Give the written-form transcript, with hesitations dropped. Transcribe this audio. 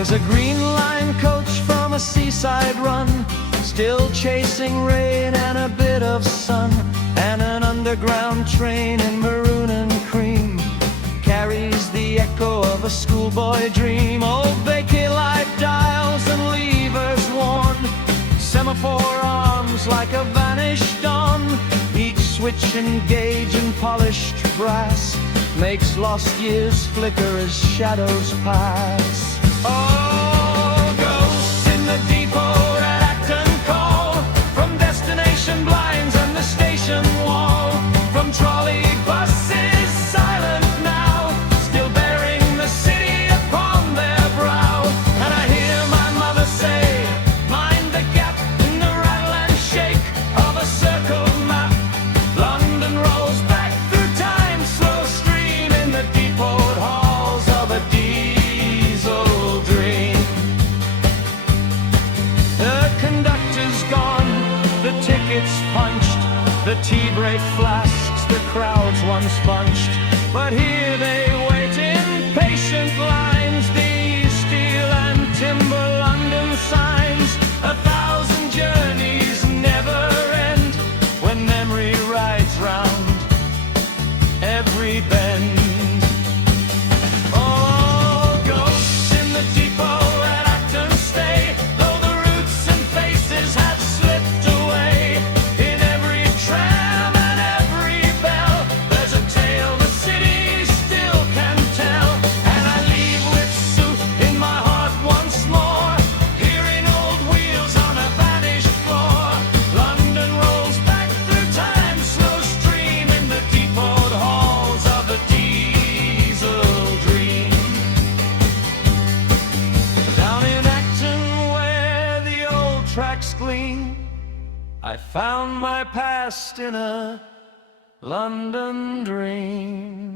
There's a green line coach from a seaside run, still chasing rain and a bit of sun, and an underground train in maroon and cream carries the echo of a schoolboy dream. Old Bakelite dials and levers worn, semaphore arms like a vanished dawn. Each switch and gauge and polished brass makes lost years flicker as shadows pass. Oh, ghosts in the depot at Acton call, from destination blinds and the station wall, from trolley buses silent now, still bearing the city upon their brow. And I hear my mother say, mind the gap in the rattle and shake of a circle map. London rolls back through time, slow stream in the depot halls of a diesel dream. The conductor's gone, the tickets punched, the tea break flasks the crowds once bunched, but here they wait in patient lines, these steel and timber London signs. 1,000 journeys never end when memory rides round every bend. Oh, ghosts in the depot at Acton stay, though the roots and faces have slipped away. In every tram and every bell, there's a tale the city still can tell. And I leave with sooth in my heart once more, hearing old wheels on a vanished floor. London rolls back through time, slow stream in the depot halls of the diesel dream. Down in Acton where the old tracks gleam, I found my past in a London dream.